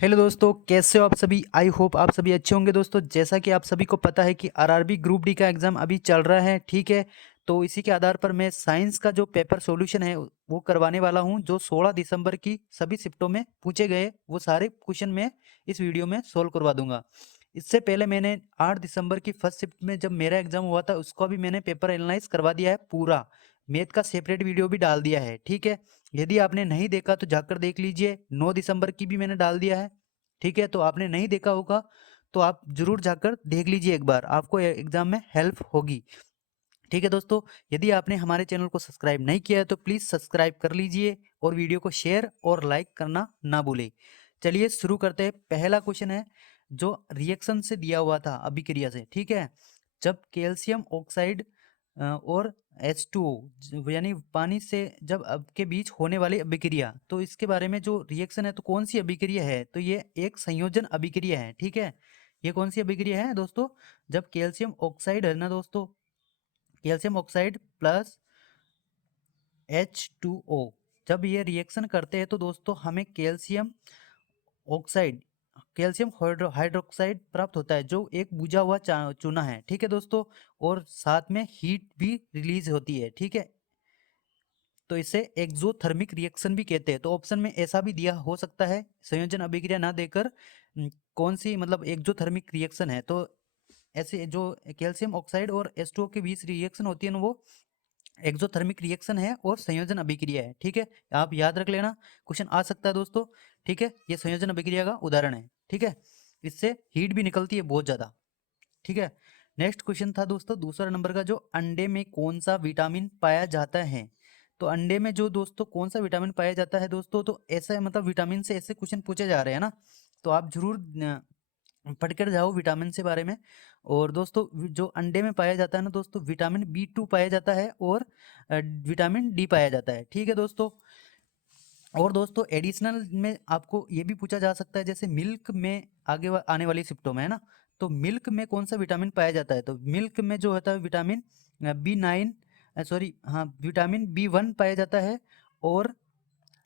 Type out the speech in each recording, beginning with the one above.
Hello दोस्तों, कैसे हो आप सभी। आई होप आप सभी अच्छे होंगे। दोस्तों, जैसा कि आप सभी को पता है कि आरआरबी ग्रुप डी का एग्ज़ाम अभी चल रहा है, ठीक है। तो इसी के आधार पर मैं साइंस का जो पेपर सॉल्यूशन है वो करवाने वाला हूं, जो 16 दिसंबर की सभी शिफ्टों में पूछे गए वो सारे क्वेश्चन मैं इस वीडियो में सोल्व करवा दूंगा। इससे पहले मैंने 8 दिसंबर की फर्स्ट शिफ्ट में जब मेरा एग्जाम हुआ था उसका भी मैंने पेपर एनालाइज करवा दिया है पूरा। मैथ का सेपरेट वीडियो भी डाल दिया है, ठीक है। यदि आपने नहीं देखा तो जाकर देख लीजिए। 9 दिसंबर की भी मैंने डाल दिया है, ठीक है। तो आपने नहीं देखा होगा तो आप जरूर जाकर देख लीजिए एक बार, आपको एग्जाम में हेल्प होगी, ठीक है दोस्तों। यदि आपने हमारे चैनल को सब्सक्राइब नहीं किया है तो प्लीज़ सब्सक्राइब कर लीजिए और वीडियो को शेयर और लाइक करना ना भूलें। चलिए शुरू करते हैं। पहला क्वेश्चन है जो रिएक्शन से दिया हुआ था, अभिक्रिया से, ठीक है। जब कैल्शियम ऑक्साइड और H2O यानी पानी से जब अब के बीच होने वाली अभिक्रिया, तो इसके बारे में जो रिएक्शन है तो कौन सी अभिक्रिया है, तो ये एक संयोजन अभिक्रिया है, ठीक है। ये कौन सी अभिक्रिया है दोस्तों? जब कैल्शियम ऑक्साइड है ना दोस्तों, कैल्शियम ऑक्साइड प्लस H2O, जब ये रिएक्शन करते हैं तो दोस्तों हमें कैल्शियम ऑक्साइड, कैल्शियम हाइड्रोक्साइड प्राप्त होता है, जो एक बुझा हुआ चूना है, ठीक है दोस्तों। और साथ में हीट भी रिलीज होती है, ठीक है। तो इसे एक्सोथर्मिक रिएक्शन भी कहते हैं। तो ऑप्शन में ऐसा भी दिया हो सकता है, संयोजन अभिक्रिया ना देकर कौन सी मतलब एक्सोथर्मिक रिएक्शन है। तो ऐसे जो कैल्शियम ऑक्साइड और H2O के बीच रिएक्शन होती है ना, वो एक्सोथर्मिक रिएक्शन है और संयोजन अभिक्रिया है, ठीक है। आप याद रख लेना, क्वेश्चन आ सकता है दोस्तों, ठीक है। ये संयोजन अभिक्रिया का उदाहरण है, ठीक है। इससे हीट भी निकलती है बहुत ज़्यादा, ठीक है। नेक्स्ट क्वेश्चन था दोस्तों दूसरा नंबर का, जो अंडे में कौन सा विटामिन पाया जाता है। तो अंडे में जो दोस्तों कौन सा विटामिन पाया जाता है दोस्तों, तो ऐसा मतलब विटामिन से ऐसे क्वेश्चन पूछे जा रहे हैं ना, तो आप जरूर पढ़ कर जाओ विटामिन से बारे में। और दोस्तों जो अंडे में पाया जाता है ना दोस्तों, विटामिन बी 2 पाया जाता है और विटामिन डी पाया जाता है, ठीक है दोस्तों। और दोस्तों एडिशनल में आपको ये भी पूछा जा सकता है, जैसे मिल्क में आने वाली शिफ्टों में है ना, तो मिल्क में कौन सा विटामिन पाया जाता है। तो मिल्क में जो होता है विटामिन B9, सॉरी हाँ, विटामिन B1 पाया जाता है और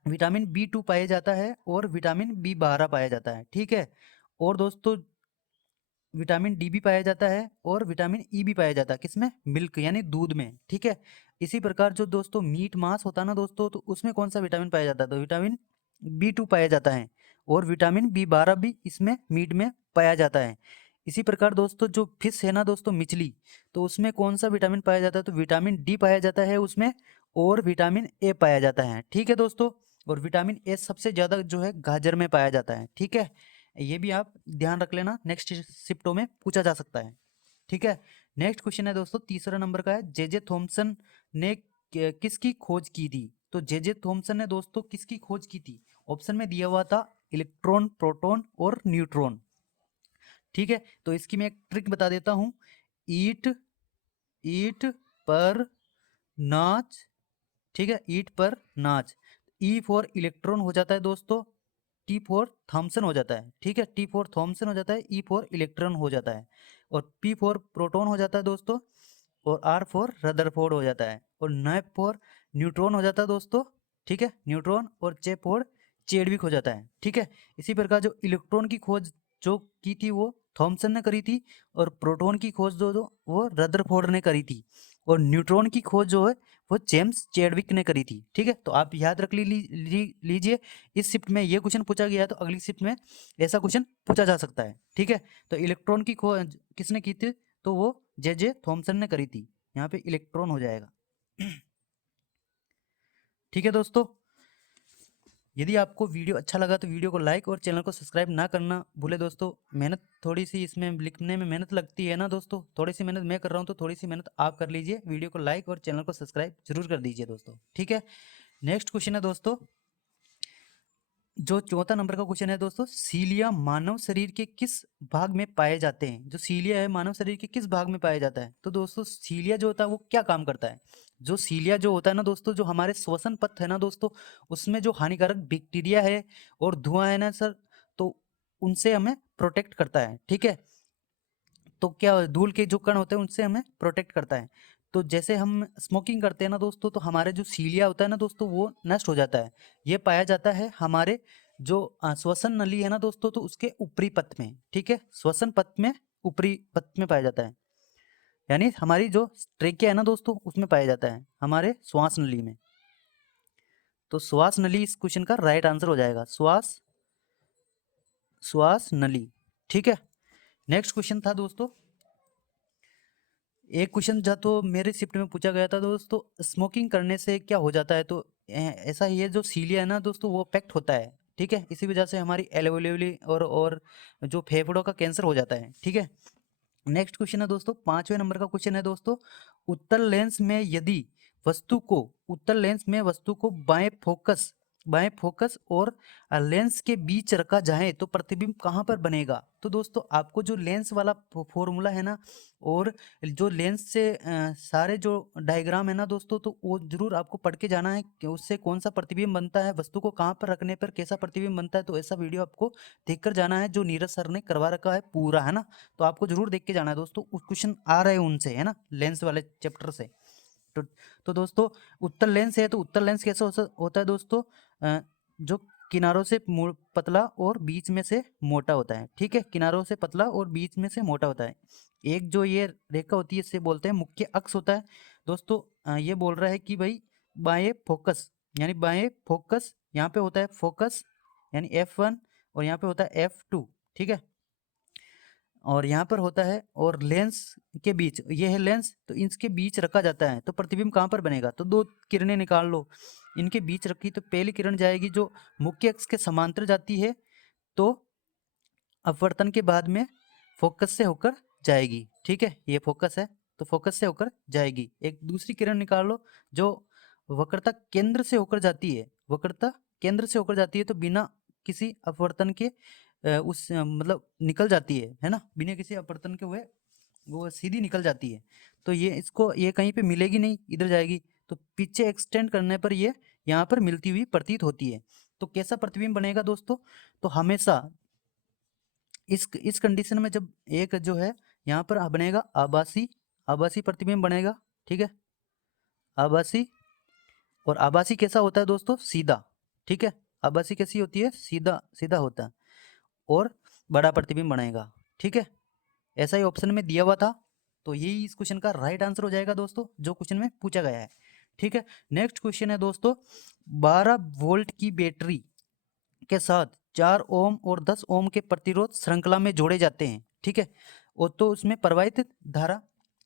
विटामिन B2 पाया जाता है और विटामिन B12 पाया जाता है, ठीक है। और दोस्तों विटामिन डी भी पाया जाता है और विटामिन ई भी पाया जाता है, किसमें? मिल्क यानी दूध में, ठीक है। इसी प्रकार जो दोस्तों मीट मांस होता है ना दोस्तों, तो उसमें कौन सा विटामिन पाया जाता है, तो विटामिन B2 पाया जाता है और विटामिन B12 भी इसमें मीट में पाया जाता है। इसी प्रकार दोस्तों जो फिश है ना दोस्तों, मछली, तो उसमें कौन सा विटामिन पाया जाता है, तो विटामिन डी पाया जाता है उसमें और विटामिन ए पाया जाता है, ठीक है दोस्तों। और विटामिन ए सबसे ज़्यादा जो है गाजर में पाया जाता है, ठीक है। ये भी आप ध्यान रख लेना, नेक्स्ट शिफ्टों में पूछा जा सकता है, ठीक है। नेक्स्ट क्वेश्चन है दोस्तों तीसरा नंबर का है, जे थॉमसन ने किसकी खोज की थी। तो जे थॉमसन ने दोस्तों किसकी खोज की थी? ऑप्शन में दिया हुआ था इलेक्ट्रॉन, प्रोटॉन और न्यूट्रॉन, ठीक है। तो इसकी मैं एक ट्रिक बता देता हूँ। ईट, ईट पर नाच, ठीक है, ईट पर नाच। ई फॉर इलेक्ट्रॉन हो जाता है दोस्तों, टी फोर थॉमसन हो जाता है, ठीक है। टी फोर थॉमसन हो जाता है, ई फोर इलेक्ट्रॉन हो जाता है और पी फोर प्रोटॉन हो जाता है दोस्तों, और आर फोर रदरफोर्ड हो जाता है और नैप फोर न्यूट्रॉन हो जाता है दोस्तों, ठीक है, न्यूट्रॉन। और चे फोर चेडविक हो जाता है, ठीक है। इसी प्रकार जो इलेक्ट्रॉन की खोज जो की थी वो थॉमसन ने करी थी और प्रोटॉन की खोज जो वो रदरफोर्ड ने करी थी और न्यूट्रॉन की खोज जो है वो जेम्स चेडविक ने करी थी, ठीक है। तो आप याद रख लीजिए। इस शिफ्ट में ये क्वेश्चन पूछा गया है तो अगली शिफ्ट में ऐसा क्वेश्चन पूछा जा सकता है, ठीक है। तो इलेक्ट्रॉन की खोज किसने की थी, तो वो जे थॉमसन ने करी थी, यहाँ पे इलेक्ट्रॉन हो जाएगा, ठीक है दोस्तों। यदि आपको वीडियो अच्छा लगा तो वीडियो को लाइक और चैनल को सब्सक्राइब ना करना भूले दोस्तों। मेहनत थोड़ी सी इसमें लिखने में मेहनत लगती है ना दोस्तों, थोड़ी सी मेहनत मैं कर रहा हूँ तो थोड़ी सी मेहनत आप कर लीजिए। वीडियो को लाइक और चैनल को सब्सक्राइब जरूर कर दीजिए दोस्तों, ठीक है। नेक्स्ट क्वेश्चन है दोस्तों, जो चौथा नंबर का क्वेश्चन है दोस्तों, सीलिया मानव शरीर के किस भाग में पाए जाते हैं। जो सीलिया है मानव शरीर के किस भाग में पाया जाता है, तो दोस्तों सीलिया जो होता है वो क्या काम करता है। जो सीलिया जो होता है ना दोस्तों, जो हमारे श्वसन पथ है ना दोस्तों, उसमें जो हानिकारक बैक्टीरिया है और धुआं है ना सर, तो उनसे हमें प्रोटेक्ट करता है, ठीक है। तो क्या धूल के जो कण होते हैं उनसे हमें प्रोटेक्ट करता है। तो जैसे हम स्मोकिंग करते हैं ना दोस्तों, तो हमारे जो सीलिया होता है ना दोस्तों वो नष्ट हो जाता है। ये पाया जाता है हमारे जो श्वसन नली है ना दोस्तों, तो उसके ऊपरी पथ में, ठीक है, श्वसन पथ में ऊपरी पथ में पाया जाता है। यानी हमारी जो ट्रेकिया है ना दोस्तों, उसमें पाया जाता है, हमारे श्वास नली में। तो श्वास नली इस क्वेश्चन का राइट आंसर हो जाएगा, श्वास नली। ठीक है, नेक्स्ट क्वेश्चन था दोस्तों, एक क्वेश्चन था तो मेरे शिफ्ट में पूछा गया था दोस्तों, स्मोकिंग करने से क्या हो जाता है। तो ऐसा ही है, जो सीलिया है ना दोस्तों, वो पैक्ट होता है, ठीक है, इसी वजह से हमारी एल्वेओली और जो फेफड़ों का कैंसर हो जाता है। ठीक है, नेक्स्ट क्वेश्चन है दोस्तों, 5वें नंबर का क्वेश्चन है दोस्तों, उत्तल लेंस में यदि उत्तल लेंस में वस्तु को बाएं फोकस और लेंस के बीच रखा जाए तो प्रतिबिंब कहाँ पर बनेगा। तो दोस्तों आपको जो लेंस वाला फॉर्मूला है ना, और जो लेंस से सारे जो डायग्राम है ना दोस्तों, तो वो जरूर आपको पढ़ के जाना है कि उससे कौन सा प्रतिबिंब बनता है, वस्तु को कहाँ पर रखने पर कैसा प्रतिबिंब बनता है। तो ऐसा वीडियो आपको देख कर जाना है, जो नीरज सर ने करवा रखा है पूरा, है ना। तो आपको जरूर देख के जाना है दोस्तों, क्वेश्चन आ रहे हैं उनसे, है ना, लेंस वाले चैप्टर से। तो, तो दोस्तों उत्तल लेंस है, तो उत्तल लेंस कैसे होता है दोस्तों, जो किनारों से पतला और बीच में से मोटा होता है। ठीक है, किनारों से पतला और बीच में से मोटा होता है। एक जो ये रेखा होती है, इससे बोलते हैं मुख्य अक्ष होता है दोस्तों। ये बोल रहा है कि भाई बाएं फोकस, यानी बाएं फोकस, यहाँ पे होता है फोकस यानी F1, और यहाँ पे होता है F2। ठीक है, और यहाँ पर होता है, और लेंस के बीच, ये है लेंस, तो इसके बीच रखा जाता है। तो प्रतिबिंब कहाँ पर बनेगा, तो दो किरणें निकाल लो, इनके बीच रखी, तो पहली किरण जाएगी जो मुख्य अक्ष के समांतर जाती है, तो अपवर्तन के बाद में फोकस से होकर जाएगी। ठीक है, ये फोकस है, तो फोकस से होकर जाएगी। एक दूसरी किरण निकाल लो जो वक्रता केंद्र से होकर जाती है, वक्रता केंद्र से होकर जाती है, तो बिना किसी अपवर्तन के मतलब निकल जाती है ना, बिना किसी अपवर्तन के हुए वो सीधी निकल जाती है। तो ये कहीं पे मिलेगी नहीं, इधर जाएगी, तो पीछे एक्सटेंड करने पर ये यहाँ पर मिलती हुई प्रतीत होती है। तो कैसा प्रतिबिंब बनेगा दोस्तों, तो हमेशा इस कंडीशन में जब एक जो है यहाँ पर बनेगा आभासी प्रतिबिंब बनेगा। ठीक है, आभासी, और आभासी कैसा होता है दोस्तों, सीधा। ठीक है, आभासी कैसी होती है, सीधा सीधा होता है, और बड़ा प्रतिबिंब बनेगा। ठीक है, ऐसा ही ऑप्शन में दिया हुआ था, तो यही इस क्वेश्चन का राइट आंसर हो जाएगा दोस्तों, जो क्वेश्चन में पूछा गया है। ठीक है, नेक्स्ट क्वेश्चन है दोस्तों, 12 वोल्ट की बैटरी के साथ 4 ओम और 10 ओम के प्रतिरोध श्रृंखला में जोड़े जाते हैं। ठीक है, और तो उसमें प्रवाहित धारा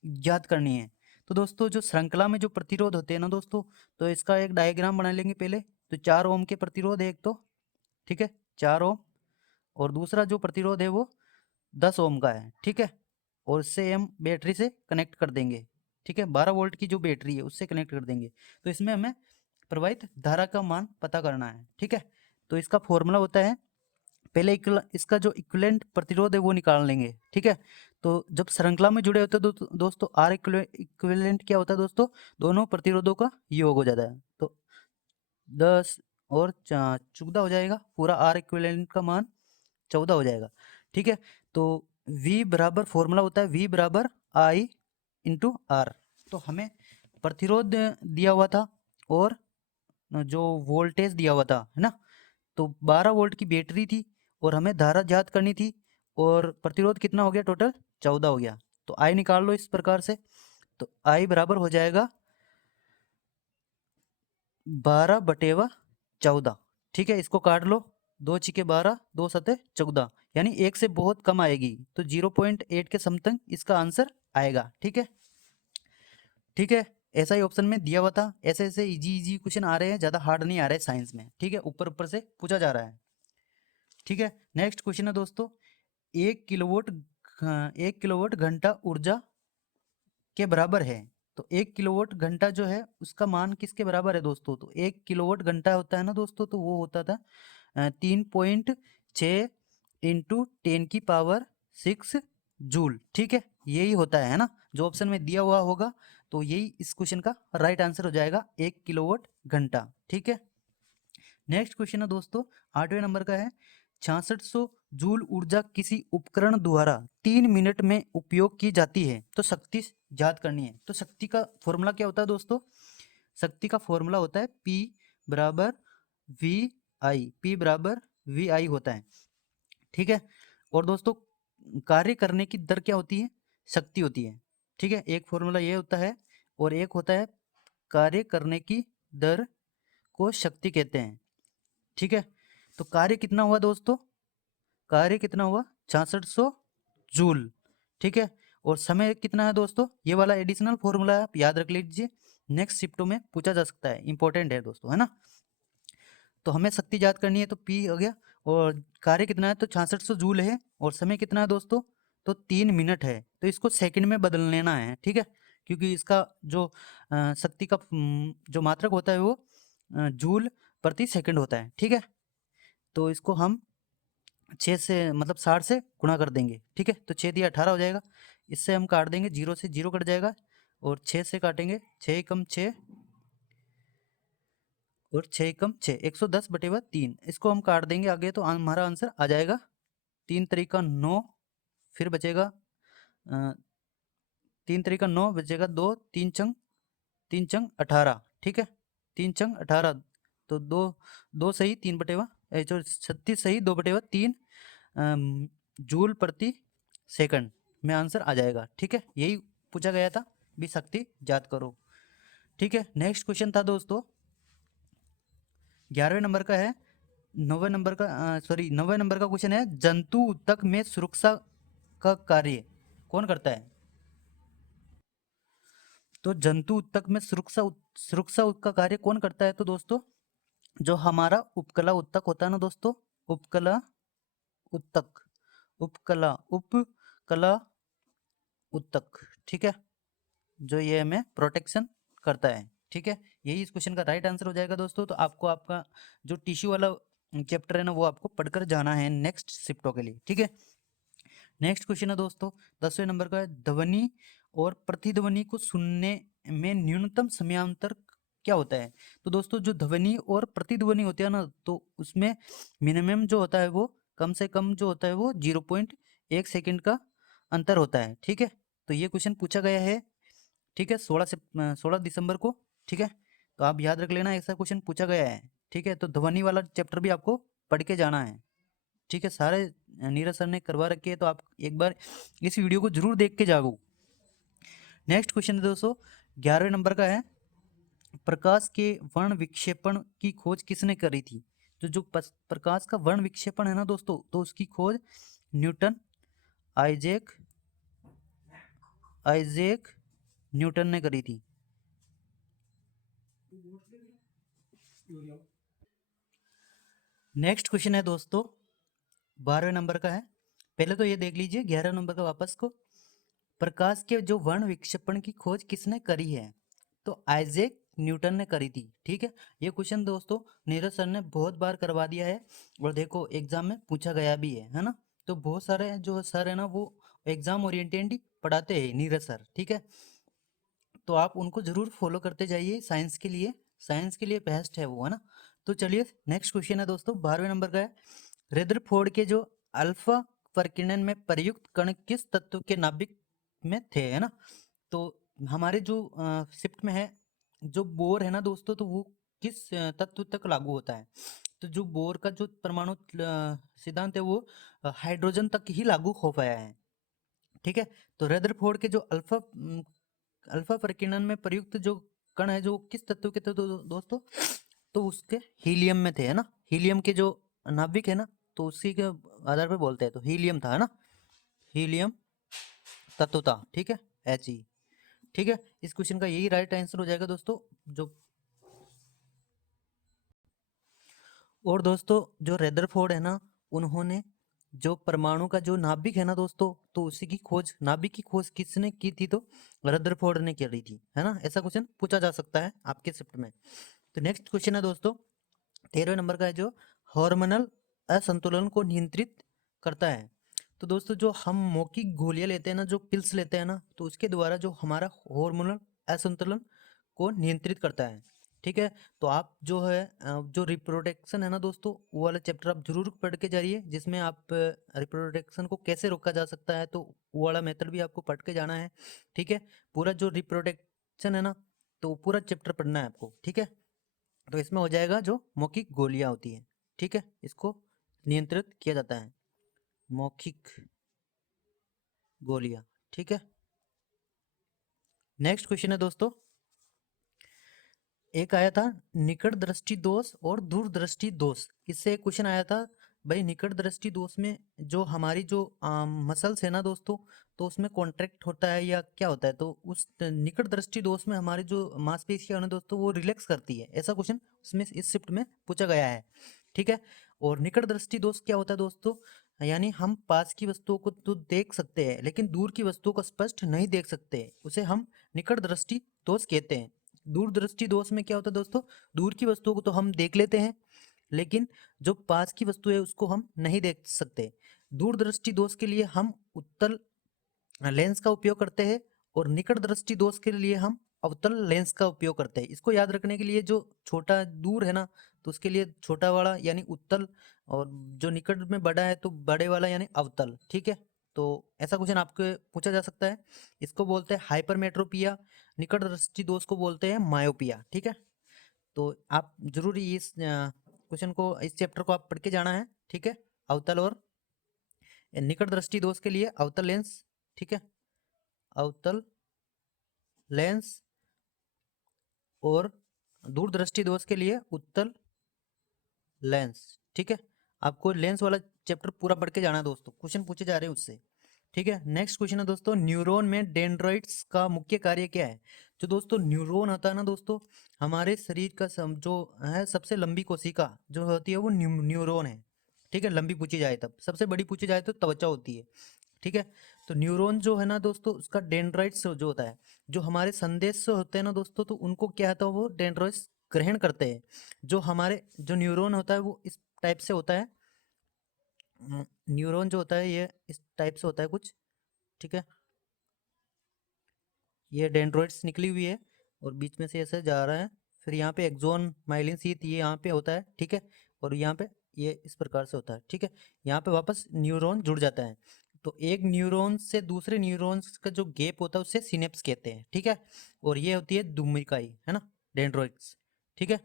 ज्ञात करनी है। तो दोस्तों जो श्रृंखला में जो प्रतिरोध होते हैं ना दोस्तों, तो इसका एक डायग्राम बना लेंगे पहले। तो 4 ओम के प्रतिरोध है एक तो, ठीक है, 4 ओम, और दूसरा जो प्रतिरोध है वो 10 ओम का है। ठीक है, और इससे हम बैटरी से कनेक्ट कर देंगे। ठीक है, 12 वोल्ट की जो बैटरी है उससे कनेक्ट कर देंगे। तो इसमें हमें प्रवाहित धारा का मान पता करना है। ठीक है, तो इसका फॉर्मूला होता है, पहले इसका जो इक्विवेलेंट प्रतिरोध है वो निकाल लेंगे। ठीक है, तो जब श्रृंखला में जुड़े होते हैं दोस्तों आर इक्विवेलेंट क्या होता है दोस्तों, दोनों प्रतिरोधों का योग हो जाता है। तो 10 और 14 हो जाएगा, पूरा आर इक्विवेलेंट का मान 14 हो जाएगा। ठीक है, तो V बराबर फॉर्मूला होता है V बराबर I इंटू आर। तो हमें प्रतिरोध दिया हुआ था और जो वोल्टेज दिया हुआ था, है ना। तो 12 वोल्ट की बैटरी थी और हमें धारा ज्ञात करनी थी, और प्रतिरोध कितना हो गया, टोटल 14 हो गया। तो I निकाल लो इस प्रकार से, तो I बराबर हो जाएगा 12/14। ठीक है, इसको काट लो, 2 छिके 12, 2 सते 14, यानी एक से बहुत कम आएगी, तो 0.8 के समथिंग इसका आंसर आएगा। ठीक है, ठीक है, ऐसा ही ऑप्शन में दिया हुआ था। ऐसे ऐसे इजी इजी क्वेश्चन आ रहे हैं, ज़्यादा हार्ड नहीं आ रहे साइंस में। ठीक है, ऊपर ऊपर से पूछा जा रहा है। ठीक है, नेक्स्ट क्वेश्चन है दोस्तों, 1 किलोवाट घंटा ऊर्जा के बराबर है। तो 1 किलोवाट घंटा जो है उसका मान किसके बराबर है दोस्तों, तो 1 किलोवाट घंटा होता है ना दोस्तों, तो वो होता था 3.6 इंटू 10⁶ जूल। ठीक है, यही होता है ना, जो ऑप्शन में दिया हुआ होगा, तो यही इस क्वेश्चन का राइट आंसर हो जाएगा, 1 किलोवाट घंटा। ठीक है, नेक्स्ट क्वेश्चन है दोस्तों, 8वें नंबर का है, 6600 जूल ऊर्जा किसी उपकरण द्वारा 3 मिनट में उपयोग की जाती है, तो शक्ति ज्ञात करनी है। तो शक्ति का फॉर्मूला क्या होता है दोस्तों, शक्ति का फॉर्मूला होता है P बराबर V I, P बराबर वी आई होता है, ठीक है। और दोस्तों कार्य करने की दर क्या होती है, शक्ति होती है, ठीक है। एक फॉर्मूला ये होता है और एक होता है कार्य करने की दर को शक्ति कहते हैं, ठीक है। तो कार्य कितना हुआ दोस्तों, कार्य कितना हुआ 6600 जूल, ठीक है। और समय कितना है दोस्तों, ये वाला एडिशनल फॉर्मूला आप याद रख लीजिए, नेक्स्ट शिफ्टों में पूछा जा सकता है, इंपॉर्टेंट है दोस्तों, है ना। तो हमें शक्ति याद करनी है, तो पी हो गया, और कार्य कितना है तो 6600 जूल है, और समय कितना है दोस्तों, तो 3 मिनट है, तो इसको सेकंड में बदल लेना है, ठीक है। क्योंकि इसका जो शक्ति का जो मात्रक होता है वो जूल प्रति सेकंड होता है, ठीक है। तो इसको हम 6 से मतलब 60 से गुणा कर देंगे, ठीक है। तो 6 दिया 18 हो जाएगा, इससे हम काट देंगे, 0 से 0 कट जाएगा, और 6 से काटेंगे, 6 कम 6 और 6 कम 6 110/3, इसको हम काट देंगे आगे, तो हमारा आंसर आ जाएगा 3 3 9, फिर बचेगा 3 3 9 बचेगा 2, 3 चंग 18, ठीक है। 3 चंग 18, तो दो, 36 सही 2/3 जूल प्रति सेकंड में आंसर आ जाएगा, ठीक है। यही पूछा गया था, भी शक्ति याद करो, ठीक है। नेक्स्ट क्वेश्चन था दोस्तों 11वें नंबर का है, 9वें नंबर का क्वेश्चन है, जंतु ऊतक में सुरक्षा का कार्य कौन करता है। तो जंतु ऊतक में सुरक्षा का कार्य कौन करता है, तो दोस्तों जो हमारा उपकला ऊतक होता है ना दोस्तों, उपकला ऊतक, उपकला ऊतक, ठीक है, जो ये हमें प्रोटेक्शन करता है, ठीक है। यही इस क्वेश्चन का राइट आंसर हो जाएगा दोस्तों। तो आपको आपका जो टिश्यू वाला चैप्टर है ना, वो आपको पढ़कर जाना है नेक्स्ट शिफ्टों के लिए, ठीक है। नेक्स्ट क्वेश्चन है दोस्तों 10वें नंबर का है, ध्वनि और प्रतिध्वनि को सुनने में न्यूनतम समयांतर क्या होता है। तो दोस्तों जो ध्वनि और प्रतिध्वनि होती है ना, तो उसमें मिनिमम जो होता है वो कम से कम जो होता है वो 0.1 सेकंड का अंतर होता है, ठीक है। तो ये क्वेश्चन पूछा गया है, ठीक है, 16 दिसंबर को, ठीक है। तो आप याद रख लेना, ऐसा क्वेश्चन पूछा गया है, ठीक है। तो ध्वनि वाला चैप्टर भी आपको पढ़ के जाना है, ठीक है। सारे नीरज सर ने करवा रखे हैं, तो आप एक बार इस वीडियो को जरूर देख के जाओ। नेक्स्ट क्वेश्चन है दोस्तों 11वें नंबर का है, प्रकाश के वर्ण विक्षेपण की खोज किसने करी थी। तो जो प्रकाश का वर्ण विक्षेपण है ना दोस्तों, तो उसकी खोज न्यूटन, आइजैक आइजैक न्यूटन ने करी थी। नेक्स्ट क्वेश्चन है दोस्तों 12वें नंबर का है, पहले तो ये देख लीजिए 11 नंबर का वापस को, प्रकाश के जो वर्ण विक्षेपण की खोज किसने करी है, तो आइजैक न्यूटन ने करी थी, ठीक है। ये क्वेश्चन दोस्तों नीरज सर ने बहुत बार करवा दिया है, और देखो एग्जाम में पूछा गया भी है ना। तो बहुत सारे जो सर है ना, वो एग्जाम ओरिएंटेड ही पढ़ाते हैं नीरज सर, ठीक है। तो आप उनको जरूर फॉलो करते जाइए, साइंस के लिए बेस्ट है वो, है ना। तो चलिए नेक्स्ट क्वेश्चन है दोस्तों 12वें नंबर का है, रदरफोर्ड के जो अल्फा प्रकीर्णन में प्रयुक्त कण किस तत्व के नाभिक में थे, है ना। तो हमारे जो शिफ्ट में है, जो बोर है ना दोस्तों, तो वो किस तत्व तक लागू होता है। तो जो बोर का जो परमाणु सिद्धांत है वो हाइड्रोजन तक ही लागू हो पाया है, ठीक है। तो रदरफोर्ड के जो अल्फा प्रकीर्णन में प्रयुक्त जो कण है, जो किस तत्व के थे दोस्तों, तो उसके हीलियम में थे, है ना। हीलियम के जो नाभिक है ना, तो उसी के आधार पर बोलते हैं, तो हीलियम था, है ना, हीलियम तत्व था, ठीक है, He, ठीक है। इस क्वेश्चन का यही राइट आंसर हो जाएगा दोस्तों। जो और दोस्तों जो रेदरफोर्ड है ना, उन्होंने जो परमाणु का जो नाभिक है ना दोस्तों, तो उसी की खोज, नाभिक की खोज किसने की थी, तो रदरफोर्ड ने करी थी, है ना। ऐसा क्वेश्चन पूछा जा सकता है आपके शिफ्ट में। तो नेक्स्ट क्वेश्चन है दोस्तों 13वें नंबर का है, जो हार्मोनल असंतुलन को नियंत्रित करता है। तो दोस्तों जो हम मौखिक गोलियां लेते हैं ना, जो पिल्स लेते हैं ना, तो उसके द्वारा जो हमारा हार्मोनल असंतुलन को नियंत्रित करता है, ठीक है। तो आप जो है जो रिप्रोडक्शन है ना दोस्तों, वो वाला चैप्टर आप जरूर पढ़ के जाइए, जिसमें आप रिप्रोडक्शन को कैसे रोका जा सकता है, तो वो वाला मेथड भी आपको पढ़ के जाना है, ठीक है। पूरा जो रिप्रोडक्शन है ना, तो पूरा चैप्टर पढ़ना है आपको, ठीक है। तो इसमें हो जाएगा जो मौखिक गोलियां होती है, ठीक है, इसको नियंत्रित किया जाता है। मौखिक गोलियां, ठीक है। नेक्स्ट क्वेश्चन है दोस्तों, एक आया था निकट दृष्टि दोष और दूरदृष्टि दोष। इससे एक क्वेश्चन आया था भाई, निकट दृष्टि दोष में जो हमारी जो मसल्स है ना दोस्तों, तो उसमें कॉन्ट्रैक्ट होता है या क्या होता है, तो उस निकट दृष्टि दोष में हमारी जो मांसपेशियां है ना दोस्तों, वो रिलैक्स करती है। ऐसा क्वेश्चन उसमें इस शिफ्ट में पूछा गया है, ठीक है। और निकट दृष्टि दोष क्या होता है दोस्तों, यानी हम पास की वस्तुओं को तो देख सकते हैं लेकिन दूर की वस्तुओं को स्पष्ट नहीं देख सकते, उसे हम निकट दृष्टि दोष कहते हैं। दूरदृष्टि दोष में क्या होता है दोस्तों, दूर की वस्तुओं को तो हम देख लेते हैं लेकिन जो पास की वस्तु है उसको हम नहीं देख सकते। दूरदृष्टि दोष के लिए हम उत्तल लेंस का उपयोग करते हैं और निकट दृष्टि दोष के लिए हम अवतल लेंस का उपयोग करते हैं। इसको याद रखने के लिए जो छोटा दूर है ना, तो उसके लिए छोटा वाला यानी उत्तल, और जो निकट में बड़ा है तो बड़े वाला यानी अवतल, ठीक है। तो ऐसा क्वेश्चन आपको पूछा जा सकता है। इसको बोलते हैं हाइपरमेट्रोपिया, निकट दृष्टि दोष को बोलते हैं मायोपिया, ठीक है। तो आप जरूर इस क्वेश्चन को, इस चैप्टर को आप पढ़ के जाना है, ठीक है। अवतल और निकट दृष्टि दोष के लिए अवतल लेंस, ठीक है, अवतल लेंस, और दूरदृष्टि दोष के लिए उत्तल लेंस, ठीक है। आपको लेंस वाला चैप्टर पूरा पढ़ के जाना है दोस्तों, क्वेश्चन पूछे जा रहे हैं उससे, ठीक है। नेक्स्ट क्वेश्चन है दोस्तों, न्यूरॉन में डेंड्राइट्स का मुख्य कार्य क्या है। जो दोस्तों न्यूरॉन होता है ना दोस्तों, हमारे शरीर का जो है सबसे लंबी कोशिका जो होती है वो न्यूरॉन है, ठीक है। लंबी पूछी जाए तब, सबसे बड़ी पूछी जाए तो त्वचा होती है, ठीक है। तो न्यूरॉन जो है ना दोस्तों, उसका डेंड्राइट्स जो होता है, जो हमारे संदेश होते हैं ना दोस्तों, तो उनको क्या होता है, वो डेंड्राइट्स ग्रहण करते हैं। जो हमारे जो न्यूरॉन होता है वो इस टाइप से होता है, न्यूरॉन जो होता है ये इस टाइप से होता है कुछ, ठीक है। ये डेंड्राइट्स निकली हुई है और बीच में से ऐसे जा रहा है, फिर यहाँ पे एक्सोन माइलिन शीथ ये यहाँ पे होता है, ठीक है। और यहाँ पे ये इस प्रकार से होता है, ठीक है। यहाँ पे वापस न्यूरॉन जुड़ जाता है। तो एक न्यूरॉन से दूसरे न्यूरॉन्स का जो गैप होता है उसे सिनेप्स कहते हैं, ठीक है। और ये होती है दुम्बिकाई, है ना, डेंड्राइट्स, ठीक है।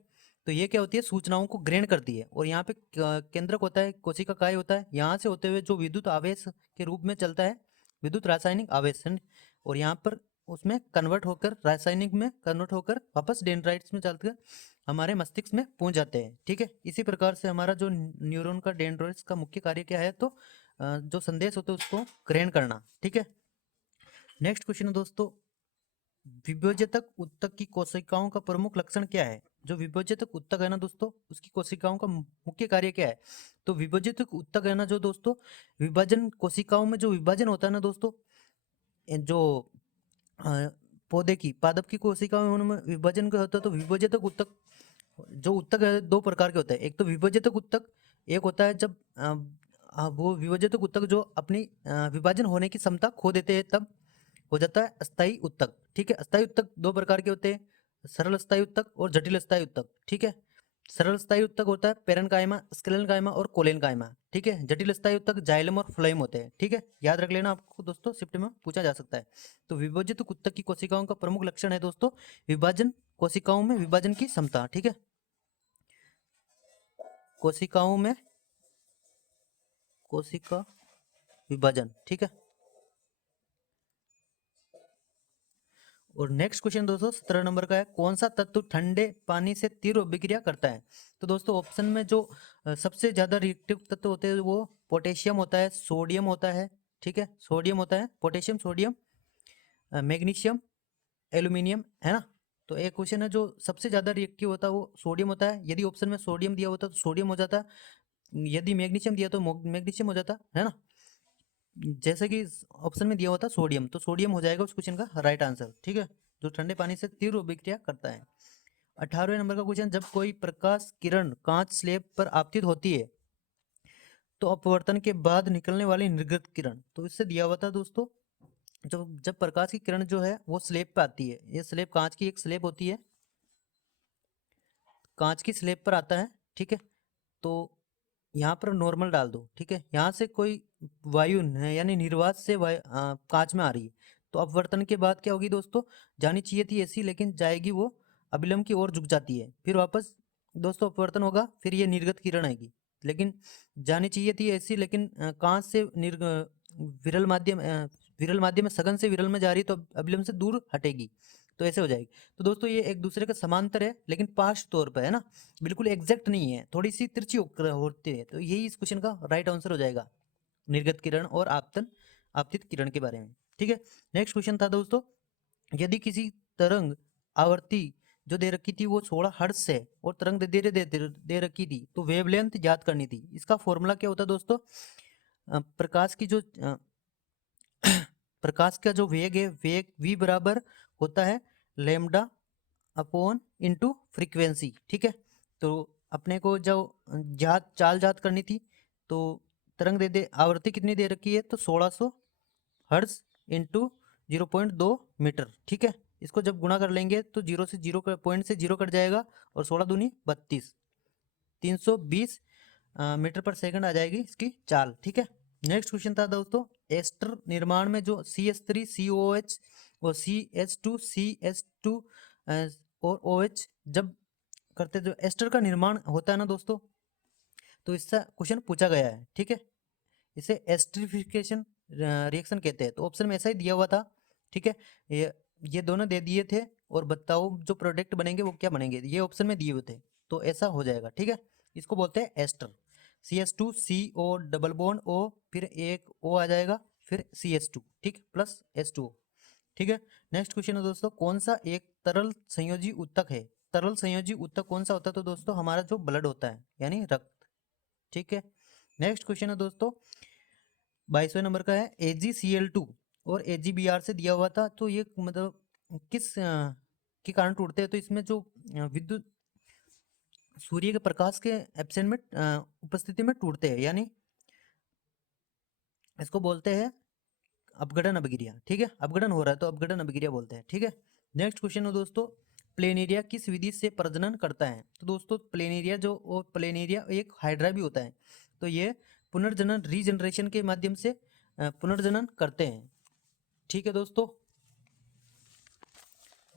तो ये क्या होती है, सूचनाओं को ग्रहण करती है। और यहाँ पे केंद्रक होता है, कोशिका काय होता है, यहाँ से होते हुए जो विद्युत आवेश के रूप में चलता है, विद्युत रासायनिक आवेश, और यहाँ पर उसमें कन्वर्ट होकर, रासायनिक में कन्वर्ट होकर वापस डेंड्राइट्स में चलकर हमारे मस्तिष्क में पहुंच जाते हैं, ठीक है। इसी प्रकार से हमारा जो न्यूरॉन का डेंड्राइट्स का मुख्य कार्य क्या है, तो जो संदेश होते हैं उसको ग्रहण करना, ठीक है। नेक्स्ट क्वेश्चन है दोस्तों, विभोजतक ऊतक की कोशिकाओं का प्रमुख लक्षण क्या है। जो विभोजतक ऊतक है ना दोस्तों, उसकी कोशिकाओं का मुख्य कार्य क्या है। तो विभोजतक ऊतक है ना जो दोस्तों, विभाजन कोशिकाओं में जो विभाजन होता है ना दोस्तों, जो पौधे की पादप की कोशिकाओं में उनमें विभाजन का होता है, तो विभोजतक ऊतक, जो ऊतक है दो प्रकार के होते हैं। एक तो विभोजतक ऊतक, एक होता है जब वो विभोजतक ऊतक जो अपनी विभाजन होने की क्षमता खो देते हैं, तब हो जाता है अस्थायी ऊतक, ठीक है। अस्थायी ऊतक दो प्रकार के होते हैं, सरल अस्थायी ऊतक और जटिल अस्थायी ऊतक, ठीक है। सरल अस्थायी ऊतक होता है पेरेन्काइमा, स्क्लेरेन्काइमा और कोलेनकाइमा, ठीक है। जटिल अस्थायी ऊतक जाइलम और फ्लोएम होते हैं, ठीक है। याद रख लेना, आपको दोस्तों शिफ्ट में पूछा जा सकता है। तो विभोजित ऊतक की कोशिकाओं का प्रमुख लक्षण है दोस्तों, विभाजन, कोशिकाओं में विभाजन की क्षमता, ठीक है। कोशिकाओं में कोशिका विभाजन, ठीक है। और नेक्स्ट क्वेश्चन दोस्तों 17 नंबर का है, कौन सा तत्व ठंडे पानी से तीव्र अभिक्रिया करता है। तो दोस्तों ऑप्शन में जो सबसे ज्यादा रिएक्टिव तत्व होते हैं वो पोटेशियम होता है, सोडियम होता है, ठीक है। सोडियम होता है, पोटेशियम, सोडियम, मैग्नीशियम, एल्यूमिनियम, है ना। तो एक क्वेश्चन है जो सबसे ज्यादा रिएक्टिव होता है वो सोडियम होता है। यदि ऑप्शन में सोडियम दिया होता तो सोडियम हो जाता, यदि मैग्नीशियम दिया तो मैग्नीशियम हो जाता, है ना। जैसे कि ऑप्शन में दिया हुआ था सोडियम, तो सोडियम हो जाएगा उस क्वेश्चन का राइट आंसर, ठीक है। जो ठंडे पानी से तीव्र अभिक्रिया करता है। 18वें नंबर का क्वेश्चन, जब कोई प्रकाश किरण कांच स्लेब पर आपतित होती है तो अपवर्तन के बाद निकलने वाली निर्गत किरण, तो इससे दिया हुआ था दोस्तों, जब प्रकाश की किरण जो है वो स्लेब पे आती है, ये स्लेब कांच की एक स्लेब होती है, कांच की स्लेब पर आता है, ठीक है। तो यहाँ पर नॉर्मल डाल दो, ठीक है। यहाँ से कोई वायु है यानी निर्वात से कांच में आ रही है, तो अपवर्तन के बाद क्या होगी दोस्तों, जानी चाहिए थी ऐसी, लेकिन जाएगी वो अभिलंब की ओर झुक जाती है, फिर वापस दोस्तों अपवर्तन होगा, फिर ये निर्गत किरण आएगी, लेकिन जानी चाहिए थी ऐसी, लेकिन कांच से विरल माध्यम में सघन से विरल में जा रही है तो अभिलंब से दूर हटेगी, तो ऐसे हो जाएगी। तो दोस्तों ये एक दूसरे के समांतर है लेकिन पार्श्व तौर पर है ना, बिल्कुल एग्जैक्ट नहीं है, थोड़ी सी तिरछी होती है। तो यही इस क्वेश्चन का राइट आंसर हो जाएगा, निर्गत किरण और आपतित किरण के बारे में। ठीक है, नेक्स्ट क्वेश्चन था दोस्तों, यदि किसी तरंग आवृत्ति जो दे रखी थी वो 16 हर्ट्ज है और तरंग दे रखी थी, तो वेवलेंथ ज्ञात करनी थी। इसका फॉर्मूला क्या होता है दोस्तों, प्रकाश की जो प्रकाश का जो वेग है, वेग v बराबर होता है लैम्डा अपॉन इंटू फ्रीक्वेंसी। ठीक है, तो अपने को जो चाल जात करनी थी, तो तरंग दे आवृत्ति कितनी दे रखी है, तो 1600 हर्ट्ज इंटू 0.2 मीटर। ठीक है, इसको जब गुणा कर लेंगे तो पॉइंट से जीरो कट जाएगा और 16 दूनी 32, 320 मीटर पर सेकंड आ जाएगी इसकी चाल। ठीक है, नेक्स्ट क्वेश्चन था दोस्तों, एस्टर निर्माण में जो CH3COH और CH2CH2 और OH जब करते, जो एस्टर का निर्माण होता है ना दोस्तों, तो इससे क्वेश्चन पूछा गया है। ठीक है, इसे एस्टरिफिकेशन रिएक्शन कहते हैं। तो ऑप्शन में ऐसा ही दिया हुआ था। ठीक है, ये दोनों दे दिए थे और बताओ जो प्रोडक्ट बनेंगे वो क्या बनेंगे, ये ऑप्शन में दिए हुए थे, तो ऐसा हो जाएगा। ठीक है, इसको बोलते हैं ester. CH2CO double bond O, फिर एक O आ जाएगा, फिर CH2, ठीक, प्लस H2O। ठीक है, नेक्स्ट क्वेश्चन है दोस्तों, कौन सा एक तरल संयोजी उत्तक है। तरल संयोजी उत्तक कौन सा होता है, तो दोस्तों हमारा जो ब्लड होता है यानी रक्त। ठीक है, नेक्स्ट क्वेश्चन है दोस्तों, 22वें नंबर का है, AgCl2 और AgBr से दिया हुआ था, तो ये मतलब किस के कारण टूटते हैं, तो इसमें जो विद्युत सूर्य के प्रकाश के एब्सेंट में उपस्थिति में टूटते हैं, यानी इसको बोलते हैं अपघटन अभिक्रिया। ठीक है, अपघटन हो रहा है तो अपघटन अभिक्रिया बोलते हैं। ठीक है, नेक्स्ट क्वेश्चन है दोस्तों, प्लेनेरिया किस विधि से प्रजनन करता है। तो दोस्तों प्लेनेरिया एक हाइड्रा भी होता है, तो ये पुनर्जनन रीजनरेशन के माध्यम से पुनर्जनन करते हैं। ठीक है दोस्तों,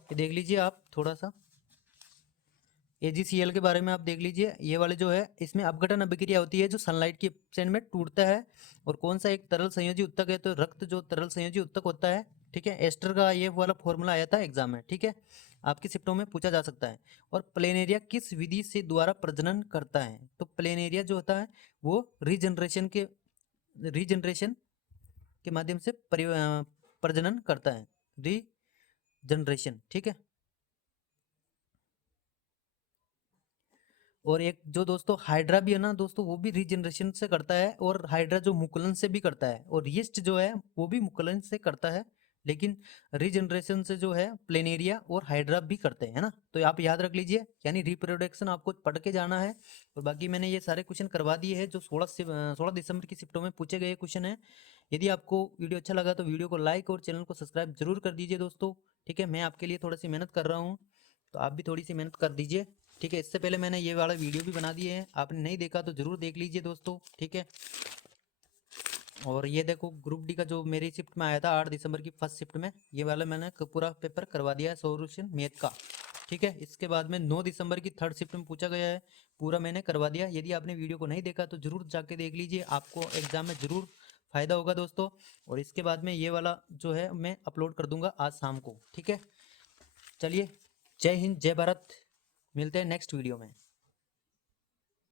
ये देख लीजिए आप थोड़ा सा AgCl के बारे में आप देख लीजिए, ये वाले जो है इसमें अपघटन अभिक्रिया होती है जो सनलाइट के एब्सेंट में टूटता है। और कौन सा एक तरल संयोजी उत्तक है, तो रक्त जो तरल संयोजी उत्तक होता है। ठीक है, एस्टर का ये वाला फॉर्मूला आया था एग्जाम में। ठीक है, आपकी शिफ्टों में पूछा जा सकता है। और प्लेनेरिया किस विधि से द्वारा प्रजनन करता है, तो प्लेनेरिया जो होता है वो रीजनरेशन के माध्यम से प्रजनन करता है, रीजनरेशन। ठीक है, और एक जो दोस्तों हाइड्रा भी है ना दोस्तों, वो भी रीजनरेशन से करता है, और हाइड्रा जो मुकुलन से भी करता है, और यीस्ट जो है वो भी मुकुलन से करता है, लेकिन रीजनरेशन से जो है प्लेनेरिया और हाइड्रा भी करते हैं, है ना। तो आप याद रख लीजिए, यानी रिप्रोडक्शन आपको पढ़ के जाना है। और बाकी मैंने ये सारे क्वेश्चन करवा दिए हैं जो 16 दिसंबर की शिफ्टों में पूछे गए क्वेश्चन है। यदि आपको वीडियो अच्छा लगा तो वीडियो को लाइक और चैनल को सब्सक्राइब जरूर कर दीजिए दोस्तों। ठीक है, मैं आपके लिए थोड़ी सी मेहनत कर रहा हूँ, तो आप भी थोड़ी सी मेहनत कर दीजिए। ठीक है, इससे पहले मैंने ये वाला वीडियो भी बना दिए हैं, आपने नहीं देखा तो जरूर देख लीजिए दोस्तों। ठीक है, और ये देखो ग्रुप डी का जो मेरी शिफ्ट में आया था 8 दिसंबर की फर्स्ट शिफ्ट में, ये वाला मैंने पूरा पेपर करवा दिया है सॉल्यूशन मैथ का। ठीक है, इसके बाद में 9 दिसंबर की थर्ड शिफ्ट में पूछा गया है, पूरा मैंने करवा दिया। यदि आपने वीडियो को नहीं देखा तो जरूर जाके देख लीजिए, आपको एग्जाम में जरूर फायदा होगा दोस्तों। और इसके बाद में ये वाला जो है मैं अपलोड कर दूंगा आज शाम को। ठीक है, चलिए, जय हिंद जय भारत, मिलते हैं नेक्स्ट वीडियो में।